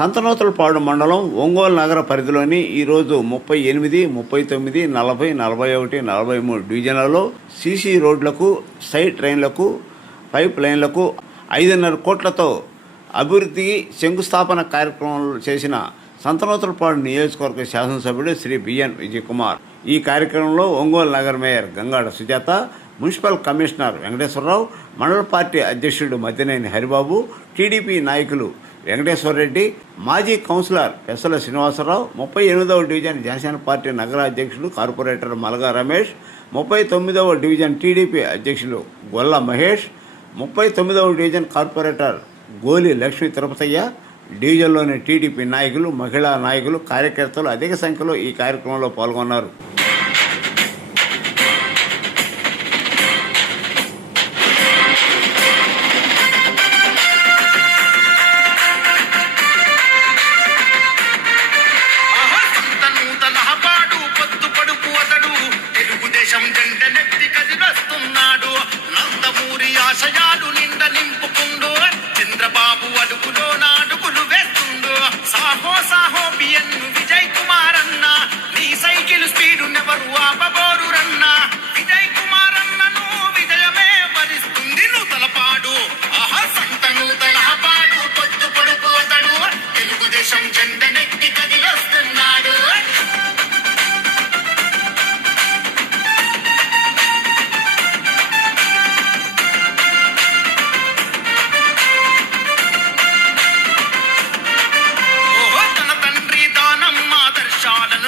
సంతనూతలపాడు మండలం ఒంగోలు నగర పరిధిలోని ఈరోజు 38, 39, 40, 41, 43 డివిజన్లలో సీసీ రోడ్లకు, సైడ్ ట్రైన్లకు, పైప్ లైన్లకు 5.5 కోట్లతో అభివృద్ధికి శంకుస్థాపన కార్యక్రమాలు చేసిన సంతనూతలపాడు నియోజకవర్గ శాసనసభ్యుడు శ్రీ బిఎన్ విజయ్ కుమార్. ఈ కార్యక్రమంలో ఒంగోలు నగర mayor Gangada Sujatha, municipal commissioner Venkateswararao, మండల పార్టీ అధ్యక్షుడు మద్దినేని హరిబాబు, టీడీపీ నాయకులు వెంకటేశ్వరరెడ్డి, మాజీ కౌన్సిలర్ పెసల శ్రీనివాసరావు, 38వ డివిజన్ జనసేన పార్టీ నగర అధ్యక్షుడు కార్పొరేటర్ మలగా రమేష్, 39వ డివిజన్ టీడీపీ అధ్యక్షులు గొల్ల మహేష్, 39వ డివిజన్ కార్పొరేటర్ గోలి లక్ష్మీ తిరుపతయ్య, డివిజన్లోని టీడీపీ నాయకులు, మహిళా నాయకులు, కార్యకర్తలు అధిక సంఖ్యలో ఈ కార్యక్రమంలో పాల్గొన్నారు. ఆశయాలు నిండ నింపుకుండు చంద్రబాబు అడుగులో నాడుగులు వేస్తుండు. సాహో సాహో బిఎన్ విజయ్ కుమార్ అన్న, నీ సైకిల్ స్పీడు నెవరు ఆపబోరు రన్న. విజయ్ కుమార్ అన్నను విజయమే వరిస్తుంది నూతలపాడు. ఆహా సంత నూతలపాడు పొద్దు పొడుపు అతడు తెలుగుదేశం జెండ నెట్టి కదిలొస్తున్నాడు.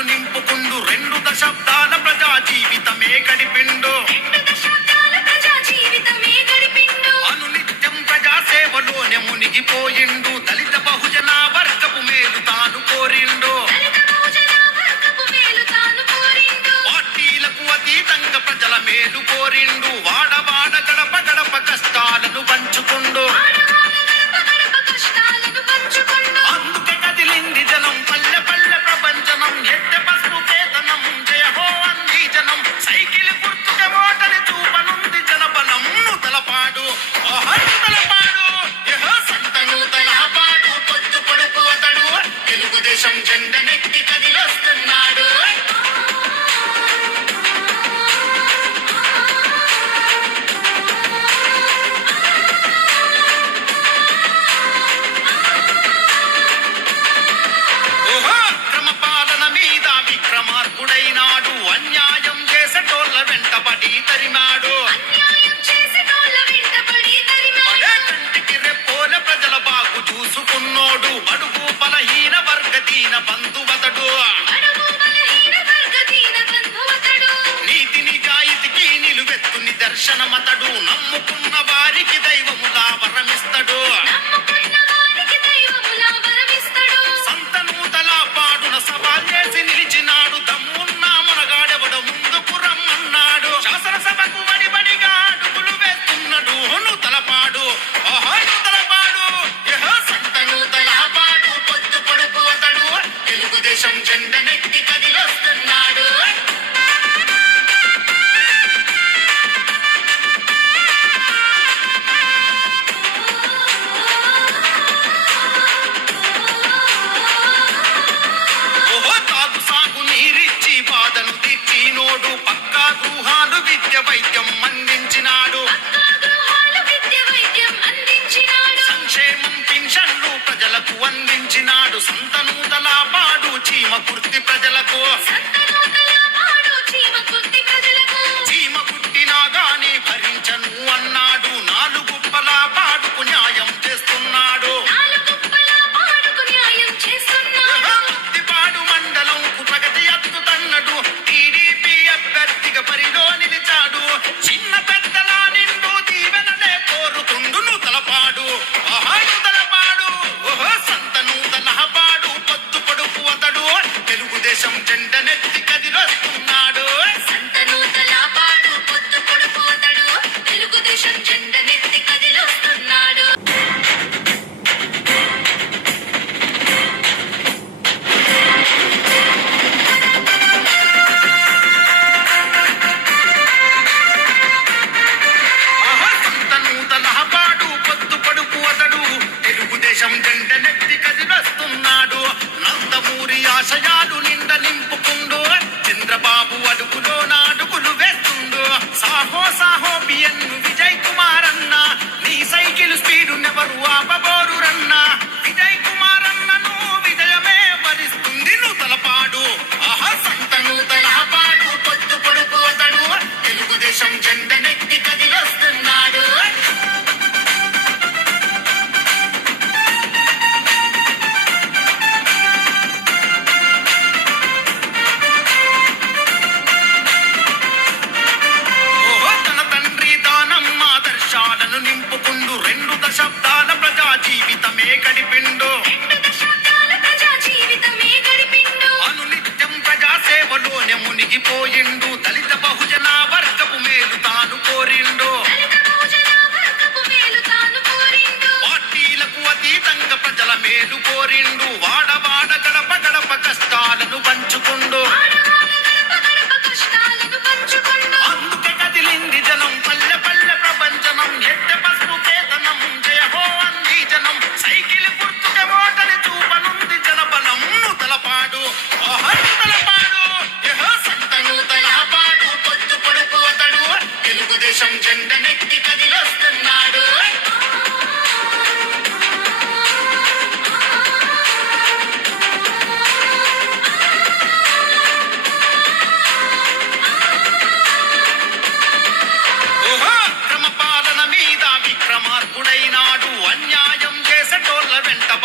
నింపుకుండు 2 దశాబ్దాల ప్రజా జీవితమే గడిపిండు. అనునిత్యం ప్రజా సేవలోనే మునిగిపోయిండు. దళిత బహుజన వర్గపు మేలు తాను కోరిండు. పార్టీలకు అతీతంగా ప్రజల మేలు కోరిండు. వాడవాడ గడప గడప కష్టాలను పంచుకుండు. అందుకే కదిలింది జనం, పల్లె పల్లె ప్రపంచనం. ఎట్ట పసుపు కేతనం, జయ హో అంది జనం. సైకిల్ గుర్తుకే ఓటని చూపనుంది జనబలం. నూతలపాడు నూతలపాడు సంత నూతలపాడు పొద్దు పొడుపు అతడు తెలుగుదేశం జెండ నెట్టి కదిలొస్తున్నాడు. విక్రమార్కుడైనాడు, అన్యాయం చేసేటోళ్ళ వెంటబడి తరిమాడు. కంటికి రెప్పోల ప్రజల బాగు చూసుకున్నోడు. బడుగు బలహీన వర్గ దీన బంధువతడు. నీతి నిజాయితీకి నిలువెత్తు నిదర్శనమతడు. నమ్ముకున్న వారికి దైవములా వరమిస్తడు. సంత నూతలపాడున సవాల్ చేసి నిలిచినాడు. దమ్మున్న మునగాడెవడ ముందుకు రమ్మన్నాడు. శాసనసభకు వడిబడిగా అడుగులు వేస్తున్నాడు. నూతలపాడు నూతలపాడు సంత నూతలపాడు పొద్దు పొడుపు అతడు తెలుగుదేశం జెండ నెట్టి కదిలొస్తున్నాడు.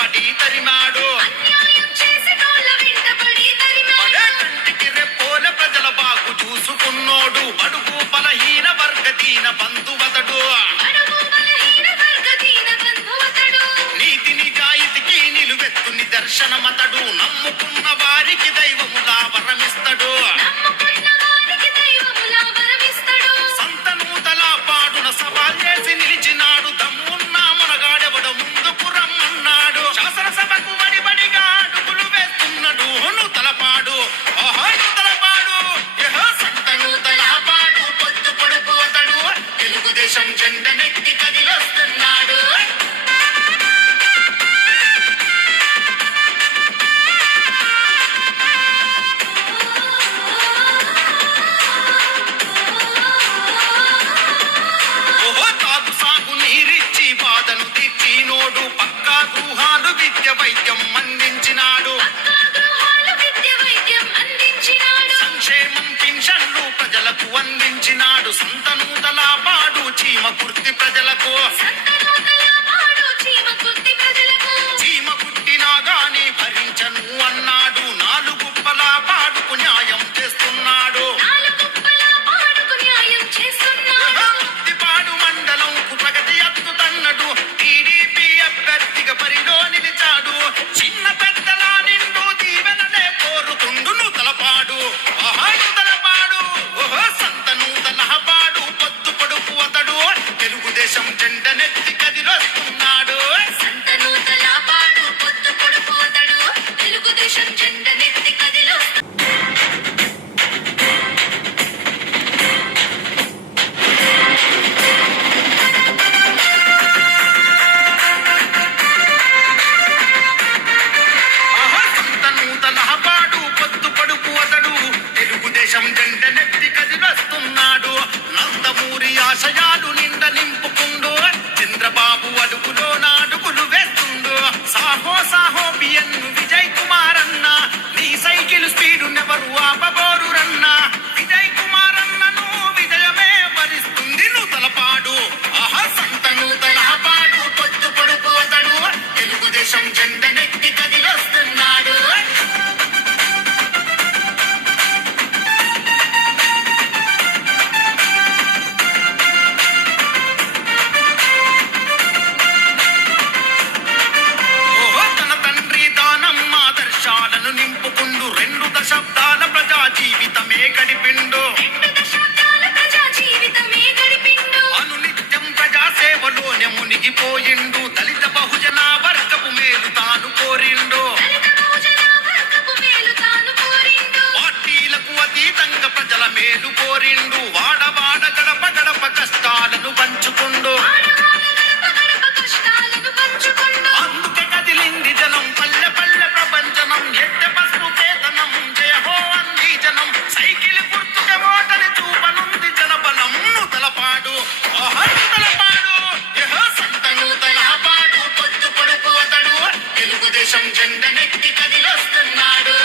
వెంటపడి తరిమాడు. అన్యాయం చేసేటోళ్ళ వెంటపడి తరిమాడు. పడే కంటికి రెప్పోల ప్రజల బాగు చూసుకున్నోడు. బడుగు బలహీన వర్గ దీన బంధువతడు. అడుగు బలహీన వర్గ దీన బంధువతడు. నీతి నిజాయితీకి నిలువెత్తు నిదర్శనమతడు. నమ్ముకున్న వారికి దైవములా వరమిస్తడు. నమ్ముకున్న వారికి దైవములా వరమిస్తడు. సంతనూతల పాడున సవాల్ చేసి నిలిచినాడు. దమ్మున్నా మనగాడెవడ ముందుకు రమ్మన్నాడు. శాసనసభకు వడిబడిగా అడుగులు వేస్తున్నాడు. నూతలపాడు ఓహో నూతలపాడు యహో సంతనూతల పాడు. పొద్దు పొడుపు అతడు తెలుగుదేశం జెండనెత్తి కదిలొస్తున్నాడు. ఓహో తాగు సాగు నీరిచ్చి బాధను తీర్చినోడు. పక్కా గృహాలు విద్య వైద్యం అందించినాడు. గృహాల విద్య వైద్యం అందించినాడు. సంక్షేమం పింఛన్లు ప్రజలకు అందించినాడు. సంతనూతల పాడు చీమ కుర్తి ప్రజలకు. సంతనూతల పాడు చీమ కుర్తి ప్రజలకు. చీమ కుట్టినా గాని భరించను అన్నాడు. నాలుగుప్పల పాడుకు న్యాయం చేస్తున్నాడు. నాలుగుప్పల పాడుకు న్యాయం చేస్తున్నాడు. ముత్తిపాడు మండలంకు ప్రగతి అద్దుతన్నడు. టీడీపీ అభ్యర్థిగా బరిలో నిలిచాడు. చిన్న పెద్దల నిండు దీవెనలే కోరుతుండు. నూతలపాడు ఓహో నూతలపాడు ఓహో సంతనూతల పాడు. పొద్దు పొడుపు అతడు తెలుగుదేశం జెండనెత్తి కదిలొస్తున్నాడు. సంతనూతల పాడు పొద్దు పొడుపు అతడు తెలుగుదేశం జెండనెత్తి కదిలొస్తున్నాడు. ఆహా సంతనూతల పాడు పొద్దు పొడుపు అతడు తెలుగుదేశం జెండనెత్తి కదిలొస్తున్నాడు. నందమూరి ఆశయాలు నిండ నింపుకుండు. చంద్రబాబు అడుగులో నాడుగులు వేస్తుండు. సాహో సాహో బిఎన్ను విజయ్ కుమార్ అన్న. నీ సైకిల్ స్పీడు నెవరు ఆపబోరు రన్న. విజయ్ కుమార్ అన్నను విజయమే వరిస్తుంది. నూతలపాడు ఆహా సంతనూతల పాడు పొద్దు పొడుపు అతడు తెలుగుదేశం జెండనెత్తి కదిలొస్తున్నాడు. ఓహో తన తండ్రి దానం ఆదర్శాలను నింపుకుండు. 2 దశాబ్దాల ప్రజా జీవితమే గడిపిండు. 2 దశాబ్దాల ప్రజా జీవితమే గడిపిండు. అనునిత్యం ప్రజా సేవలోనే మునిగిపోయిండు. దళిత బహుజన వర్గపు మేలు తాను కోరిండు. దళిత బహుజన వర్గపు మేలు తాను కోరిండు. పార్టీలకు అతీతంగా ప్రజల మేలు కోరిండు. వాడవాడ గడప గడప కష్టాలను పంచుకుండు. ఆడవాళ్ళ గడప గడప కష్టాలను పంచుకుండు. అందుకే కదిలింది జనం పల్లె పల్లె ప్రపంచనం. ఎట్టె పసుపు కేతనం జయహో అంది జనం. సైకిల్ గుర్తుకే ఓటని చూపనుంది జనబలం. నూతలపాడు ఓహో నూతలపాడు యహో సంతనూతల పాడు పొద్దు పొడుపు అతడు తెలుగుదేశం జెండనెత్తి కదిలొస్తున్నాడు.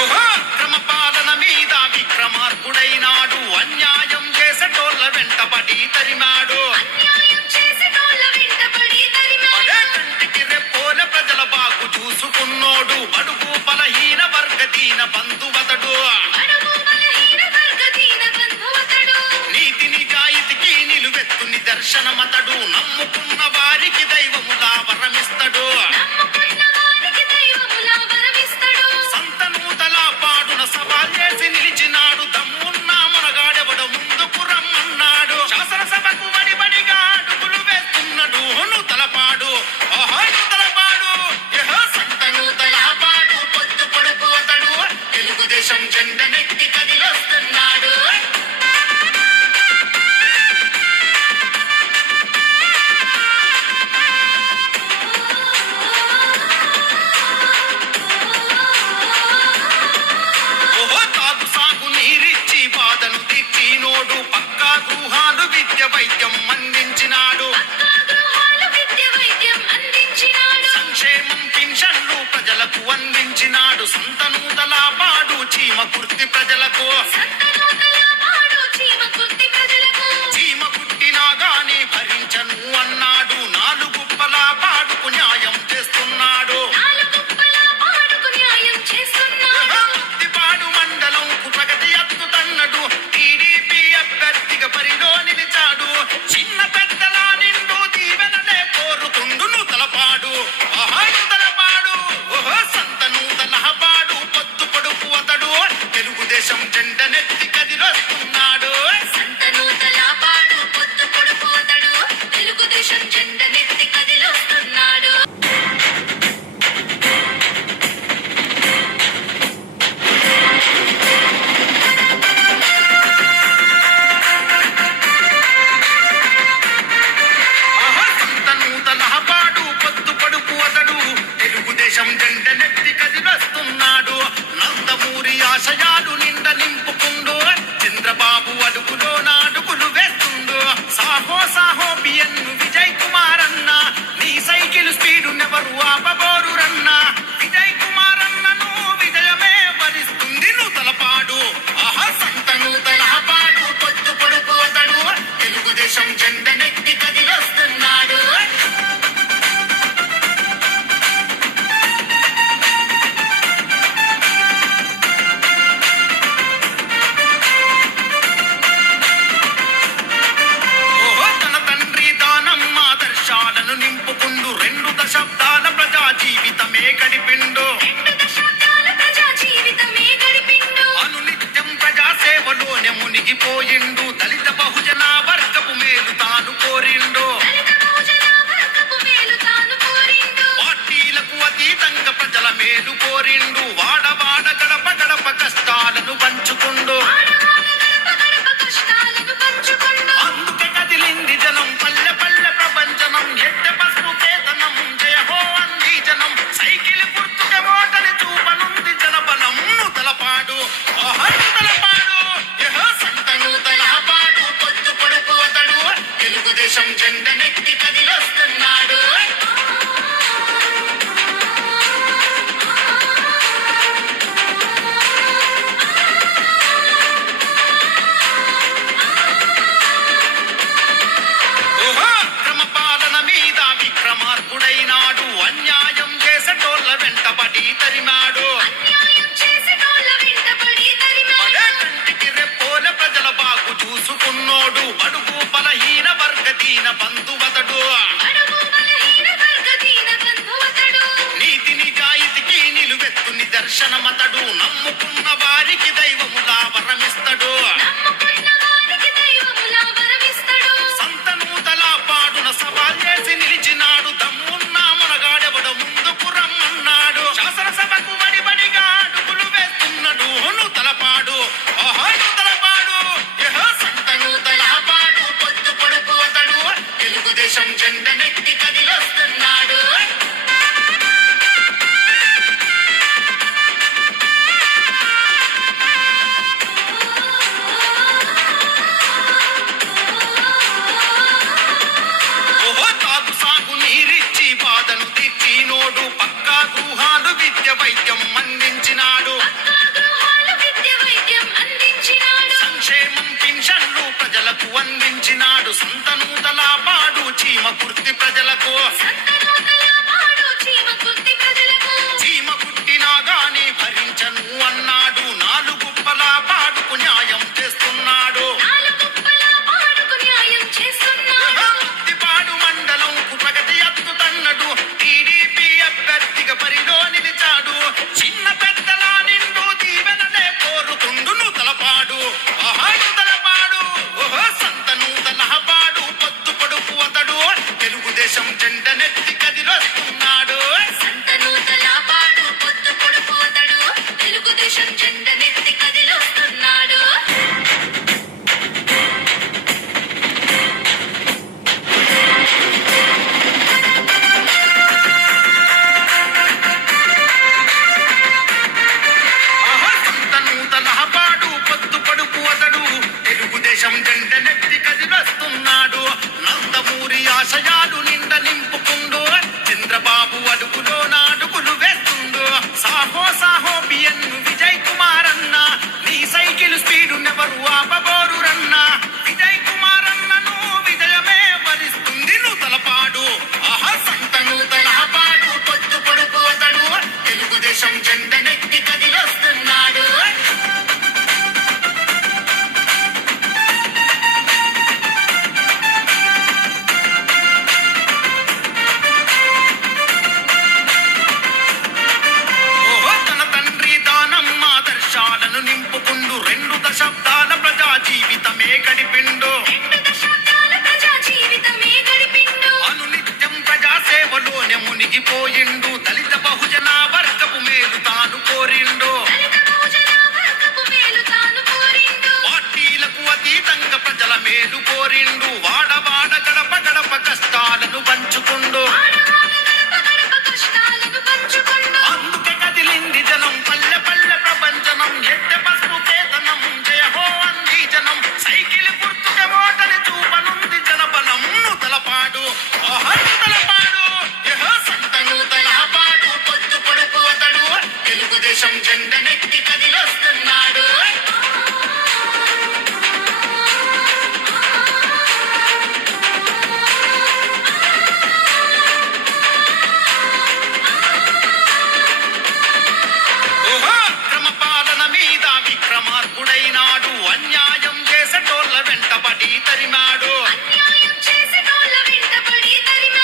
ఓహో అక్రమ పాలన మీద విక్రమార్కుడైనాడు. అన్యాయం చేసేటోళ్ళ వెంటపడి తరిమాడు. అన్యాయం చేసేటోళ్ళ వెంటపడి తరిమాడు. పడే కంటికి రెప్పోల ప్రజల బాగు చూసుకున్నోడు. బడుగు బలహీన వర్గ దీన బంధువతడు. అడుగు బలహీన వర్గ దీన బంధువతడు. నీతి నిజాయితీకి నిలువెత్తు నిదర్శనమతడు. నమ్ముకున్న వారికి దైవములా వరమిస్తడు. నమ్ముకున్న వారికి దైవములా వరమిస్తడు. సంతనూతల పాడున సవాల్ చేసి నిలిచినాడు. దమ్మున్నా మనగాడెవడ ముందుకు రమ్మన్నాడు. శాసనసభకు వడిబడిగా అడుగులు వేస్తున్నాడు. నూతలపాడు ఓహో నూతలపాడు యహో సంతనూతల పాడు పొద్దు పొడుపు అతడు తెలుగుదేశం జెండనెత్తి కదిలొస్తున్నాడు. నాడు సంతనూతల పాడు చీమ కుర్తి ప్రజలకు సంతనూతలపాడు చీమ కుర్తి ప్రజలకు చీమ కుట్టినా గాని భరించను అన్నాడు నాలుగుప్పల పాడుకు న్యాయం చేస్తున్నాడు నాలుగుప్పలపాడుకు న్యాయం చేస్తున్నాడు ముత్తిపాడు మండలంకు ప్రగతి అత్తుతన్నడు టీడీపీ అభ్యర్థిగా బరిలో నిలిచాడు చిన్న పెద్దల నిండు దీవెనలే కోరుకుండు నూతలపాడు నూతలపాడు సంతనూతలపాడు పొద్దు పొడుపు అతడు తెలుగుదేశం జెండ నెత్తి కదిలొస్తున్నాడు సంతనూతలపాడు పొద్దు పొడుపు అతడు తెలుగుదేశం జెండ నెత్తి కదిలొస్తున్నాడు సంతనూతలపాడు పొద్దు పొడుపు అతడు తెలుగుదేశం జెండ నెత్తి కదిలొస్తున్నాడు నందమూరి ఆశయాలు నిండ నింపుకుండు చంద్రబాబు అడుగులో నాడుగులు వేస్తుండు సాహో సాహో బిఎన్ విజయ్ కుమార్ అన్న నీ సైకిల్ స్పీడు నెవరు ఆపబోరు రన్న విజయ్ కుమార్ అన్నను విజయమే వరిస్తుంది నూతలపాడు సంతనూతలపాడు పొద్దు పొడుపు అతడు తెలుగుదేశం జెండ నెత్తి కదిలొస్తున్నాడు తన తండ్రి దానమ్మ ఆదర్శాలను నింపుకుండు 2 దశాబ్దాల ప్రజా జీవితమే గడిపిండు రెండు దశాబ్దాల ప్రజా జీవితమే గడిపిండు అనునిత్యం ప్రజా సేవలోనే మునిగిపోయిండు దళిత బహుజన వర్గపు మేలు తాను కోరిండు దళిత బహుజన వర్గపు మేలు తాను కోరిండు పార్టీలకు అతీతంగా ప్రజల మేలు కోరిండు వాడవాడ గడప గడప కష్టాలను పంచుకుండు ఆడవాళ్ళ గడప గడప కష్టాలను పంచుకుండు అందుకే కదిలింది జనం పల్లె పల్లె ప్రపంచనం ఎట్టె పసుపు కేతనం జయ హో అంది జనం సైకిల్ గుర్తుకే ఓటని చూపనుంది జనబలం నూతలపాడు నూతలపాడు సంతనూతలపాడు పొద్దు పొడుపు అతడు తెలుగుదేశం జెండ నెత్తి కదిలొస్తున్నాడు క్రమ పాలన మీద విక్రమార్కుడైనాడు అన్యాయం చేసేటోళ్ళ వెంటబడి తరిమాడు అన్యాయం చేసేటోళ్ళ వెంటబడి తరిమాడు అదే కంటికి రెప్పోల ప్రజల బాగు చూసుకున్నోడు బడుగు బలహీన వర్గ దీన బంధువతడు బడుగు బలహీన వర్గ దీన బంధువతడు నీతి నిజాయితీకి నిలువెత్తు నిదర్శనమతడు నమ్ముకున్న వారికి దైవములా వరమిస్తడు నమ్ముకున్న వారికి దైవములా వరమిస్తడు సంతనూతల పాడున సవాల్ చేసి నిలిచినాడు దమ్మున్న మునగాడెవడ ముందుకు రమ్మన్నాడు శాసనసభకు వడిబడిగా అడుగులు వేస్తున్నాడు నూతలపాడు నూతలపాడు సంతనూతలపాడు పొద్దు పొడుపు అతడు తెలుగుదేశం జెండ నెత్తి కదిలొస్తున్నాడు సాహో సాహో బిఎన్ను విజయ్ కుమార్ అన్న నీ సైకిల్ స్పీడు నెవరు ఆపబోరు రన్న విజయ్ కుమార్ అన్నను విజయమే వరిస్తుంది నూతలపాడు ఆహా సంత నూతలపాడు పొత్తు పొడుపు అతడు తెలుగుదేశం జెండనెక్కి కదిలొస్తున్నాడు ఆదర్శాలను నింపుకుండు 2 దశాబ్దాల ప్రజా జీవితమే గడిపిండు అనునిత్యం ప్రజా సేవలోనే మునిగిపోయిండు దళిత బహుజన వర్గపు మేలు తాను కోరిండు పార్టీలకు అతీతంగా ప్రజల మేలు కోరిండు వాడవాడ గడప గడప కష్టాలను పంచుకుండు అందుకే కదిలింది జనం పల్లె పల్లె ప్రపంచనం ఎట్టె పసుపు కేతనం జయ హో అంది జనం సైకిల్ గుర్తుకే మోటని చూపనుంది జనబలం నూతలపాడు ఆహా నూతలపాడు యహో సంత నూతలపాడు పొత్తు పొడుపు అతడు తెలుగుదేశం జెండనెక్కి కదిలొస్తున్నాడు విక్రమార్కుడైనాడు అన్యాయం చేసేటోళ్ళ వెంటబడి తరిమాడు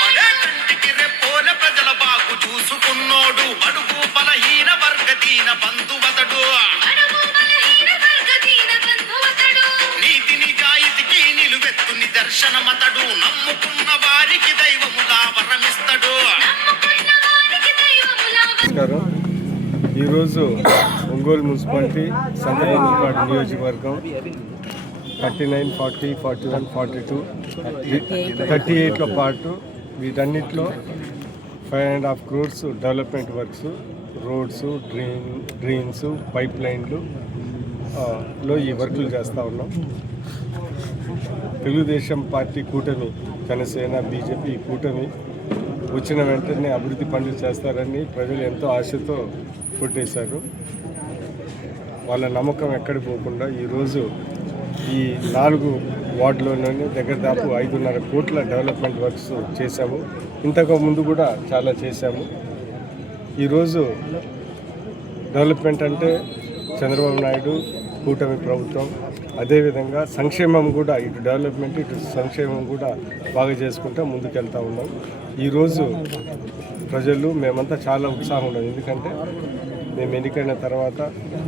పడే కంటికి రెప్పోల ప్రజల బాగు చూసుకున్నోడు బడుగు బలహీన వర్గ దీన బంధువతడు నీతి నిజాయితీకి నిలువెత్తు నిదర్శనమతడు నమ్ముకున్న వారికి దైవములా వరమిస్తడు ఈరోజు ఒంగోలు మున్సిపాలిటీ సంతబొమ్మపాడు నియోజకవర్గం 39, 40, 41, 42, 38లో పాటు వీటన్నిటిలో 5.5 crores development works roads drains pipe లైన్లు లో ఈ వర్కులు చేస్తూ ఉన్నాం. తెలుగుదేశం పార్టీ కూటమి జనసేన బీజేపీ కూటమి వచ్చిన వెంటనే అభివృద్ధి పనులు చేస్తారని ప్రజలు ఎంతో ఆశతో కొట్టేశారు. వాళ్ళ నమ్మకం ఎక్కడికి పోకుండా ఈరోజు ఈ 4 వార్డులోనే దగ్గర దాపు 5.5 కోట్ల డెవలప్మెంట్ వర్క్స్ చేశాము. ఇంతకు ముందు కూడా చాలా చేశాము. ఈరోజు డెవలప్మెంట్ అంటే చంద్రబాబు నాయుడు కూటమి ప్రభుత్వం, అదేవిధంగా సంక్షేమం కూడా ఇటు డెవలప్మెంట్ ఇటు సంక్షేమం కూడా బాగా చేసుకుంటూ ముందుకెళ్తూ ఉన్నాం. ఈరోజు ప్రజలు మేమంతా చాలా ఉత్సాహం ఉన్నాం. ఎందుకంటే మేము ఎన్నికైన తర్వాత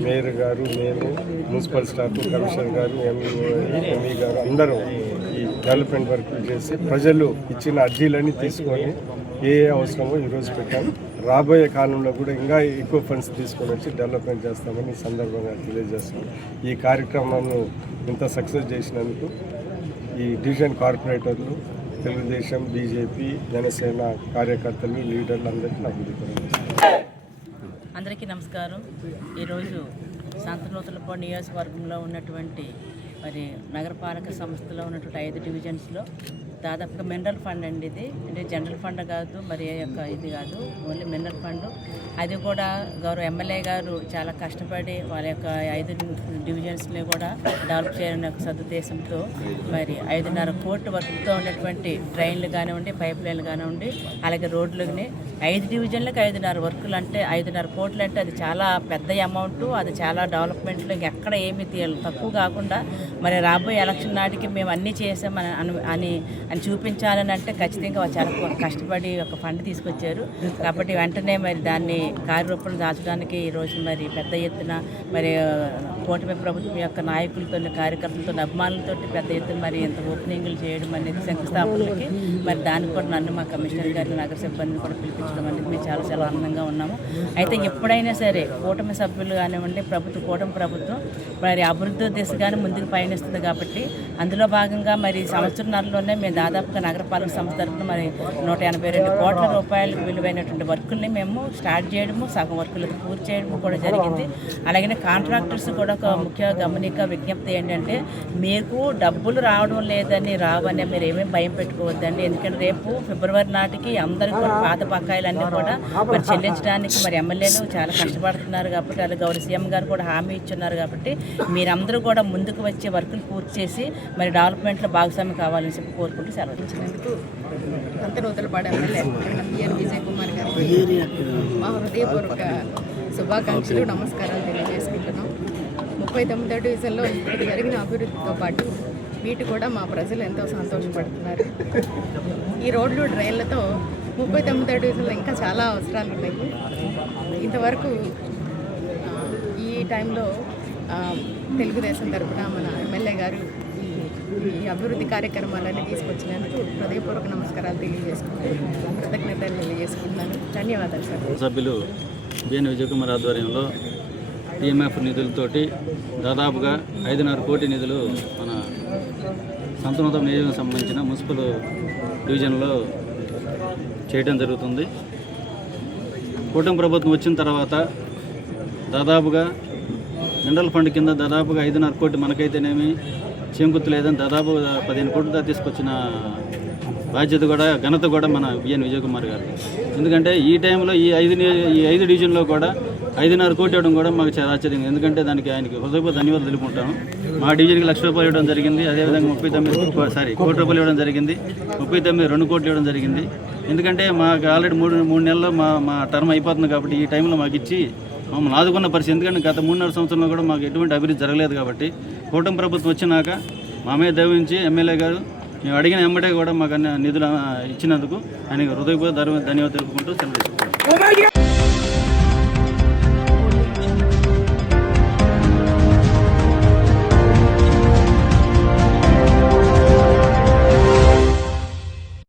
మేయర్ గారు, మేము, మున్సిపల్ స్టాఫ్, కమిషనర్ గారు, ఎంఈ గారు అందరం ఈ డెవలప్మెంట్ వర్కులు చేసి ప్రజలు ఇచ్చిన అర్జీలన్నీ తీసుకొని ఏ అవసరమో ఈరోజు పెట్టాము. రాబోయే కాలంలో కూడా ఇంకా ఎక్కువ ఫండ్స్ తీసుకొని వచ్చి డెవలప్మెంట్ చేస్తామని ఈ సందర్భంగా తెలియజేస్తున్నాం. ఈ కార్యక్రమాన్ని ఇంత సక్సెస్ చేసినందుకు ఈ డివిజన్ కార్పొరేటర్లు, తెలుగుదేశం, బీజేపీ, జనసేన కార్యకర్తలు, లీడర్లు అందరికీ నా అందరికీ నమస్కారం. ఈరోజు సంతనూతలపాడు నియోజకవర్గంలో ఉన్నటువంటి మరి నగరపాలక సంస్థలో ఉన్నటువంటి 5 డివిజన్స్లో దాదాపుగా మినరల్ ఫండ్ అండి. ఇది అంటే జనరల్ ఫండ్ కాదు, మరి ఇది కాదు, ఓన్లీ మినరల్ ఫండ్. అది కూడా గౌరవ ఎమ్మెల్యే గారు చాలా కష్టపడి వాళ్ళ యొక్క 5 డివిజన్స్ని కూడా డెవలప్ చేయాలనే ఒక సదుద్దేశంతో మరి 5.5 కోట్ల వర్క్తో ఉన్నటువంటి ట్రైన్లు కానివ్వండి, పైప్ లైన్లు కానివ్వండి, అలాగే రోడ్లని 5 డివిజన్లకు 5.5 వర్కులు అంటే 5.5 కోట్లు అంటే అది చాలా పెద్ద అమౌంట్. అది చాలా డెవలప్మెంట్లో ఇంకెక్కడ ఏమీ తక్కువ కాకుండా మరి రాబోయే ఎలక్షన్ నాటికి మేము అన్నీ చేసామని అని చూపించాలని అంటే ఖచ్చితంగా చాలా కష్టపడి ఒక ఫండ్ తీసుకొచ్చారు. కాబట్టి వెంటనే మరి దాన్ని కార్యరూపం దాచడానికి ఈరోజు మరి పెద్ద ఎత్తున మరి కూటమి ప్రభుత్వం యొక్క నాయకులతో, కార్యకర్తలతో, అభిమానులతో పెద్ద ఎత్తున మరి ఇంత ఓపెనింగ్లు చేయడం అనేది శంకుస్థాపనలకి మరి దానికి కూడా నన్ను మా కమిషనర్ గారిని, నగర సిబ్బందిని కూడా పిలిపించడం అనేది మేము చాలా చాలా ఆనందంగా ఉన్నాము. అయితే ఎప్పుడైనా సరే కూటమి సభ్యులు కానివ్వండి, కూటమి ప్రభుత్వం మరి అభివృద్ధి దిశగానే ముందుకు పయనిస్తుంది. కాబట్టి అందులో భాగంగా మరి సంవత్సరంలోనే మేము దాదాపుగా నగరపాలక సంస్థ తరఫున మరి 182 కోట్ల రూపాయలు విలువైనటువంటి వర్కుల్ని మేము స్టార్ట్ చేయడము, సగం వర్కులకు పూర్తి చేయడము కూడా జరిగింది. అలాగే కాంట్రాక్టర్స్ కూడా ఒక ముఖ్య గమనిక విజ్ఞప్తి ఏంటంటే, మీకు డబ్బులు రావడం లేదని రావని మీరు ఏమేమి భయం పెట్టుకోవద్దండి. ఎందుకంటే రేపు ఫిబ్రవరి నాటికి అందరికీ కూడా పాత బకాయిలన్నీ కూడా మరి చెల్లించడానికి మరి ఎమ్మెల్యేలు చాలా కష్టపడుతున్నారు కాబట్టి, అలాగే గౌరవ సీఎం గారు కూడా హామీ ఇచ్చున్నారు కాబట్టి మీరందరూ కూడా ముందుకు వచ్చే వర్కులు పూర్తి చేసి మరి డెవలప్మెంట్లో భాగస్వామి కావాలని చెప్పి కోరుకుంటూ సెలవు ఇచ్చినందుకు సంతనూతలపాడు ఎమ్మెల్యే బిఎన్ విజయ్ కుమార్ గారికి మా హృదయపూర్వక శుభాకాంక్షలు, నమస్కారాలు తెలియజేసుకుంటున్నాం. 39వ డివిజన్లో ఇప్పుడు జరిగిన అభివృద్ధితో పాటు వీటి కూడా మా ప్రజలు ఎంతో సంతోషపడుతున్నారు. ఈ రోడ్లు డ్రైన్లతో 39వ డివిజన్లో ఇంకా చాలా అవసరాలు ఉన్నాయి. ఇంతవరకు ఈ టైంలో తెలుగుదేశం తరఫున మన ఎమ్మెల్యే గారు ఈ అభివృద్ధి కార్యక్రమాలన్నీ తీసుకొచ్చినందుకు హృదయపూర్వక నమస్కారాలు తెలియజేసుకుంటున్నాను, కృతజ్ఞతలు తెలియజేసుకుంటున్నాను. ధన్యవాదాలు సార్. సభ్యులు బిఎన్ విజయ్ కుమార్ ఆధ్వర్యంలో టీఎంఎఫ్ నిధులతోటి దాదాపుగా 5.5 కోటి నిధులు మన సంతనూతల నియోజకవర్గం సంబంధించిన మున్సిపల్ డివిజన్లో చేయడం జరుగుతుంది. కూటమి ప్రభుత్వం వచ్చిన తర్వాత దాదాపుగా మినరల్ ఫండ్ కింద దాదాపుగా 5.5 కోటి మనకైతేనేమి చేంకుర్తి లేదని దాదాపు 15 కోట్ల తీసుకొచ్చిన బాధ్యత కూడా ఘనత కూడా మన బిఎన్ విజయ్ కుమార్ గారు. ఎందుకంటే ఈ టైంలో ఈ 5 డివిజన్లో కూడా 5.5 కోటి ఇవ్వడం కూడా మాకు చాలా ఆశ్చర్యంగా, ఎందుకంటే దానికి ఆయనకి హృదయపూర్వక ధన్యవాదాలు తెలుపుకుంటాను. మా డివిజన్కి 1,00,000 రూపాయలు ఇవ్వడం జరిగింది. అదేవిధంగా 39 కోటి రూపాయలు ఇవ్వడం జరిగింది. 2 కోట్లు ఇవ్వడం జరిగింది. ఎందుకంటే మాకు ఆల్రెడీ మూడు నెలల్లో మా టర్మ్ అయిపోతుంది కాబట్టి ఈ టైంలో మాకు ఇచ్చి మమ్మల్ని ఆదుకున్న పరిస్థితి. ఎందుకంటే గత 3.5 సంవత్సరంలో కూడా మాకు ఎటువంటి అభివృద్ధి జరగలేదు కాబట్టి కూటమి ప్రభుత్వం వచ్చినాక మా మీద దయవించి ఎమ్మెల్యే గారు మేము అడిగిన ఎమ్మటే కూడా మాకు అన్ని నిధులు ఇచ్చినందుకు ఆయనకు హృదయపూర్వక ధన్యవాదాలు తెలుపుకుంటూ సెలవు తీసుకుంటాం.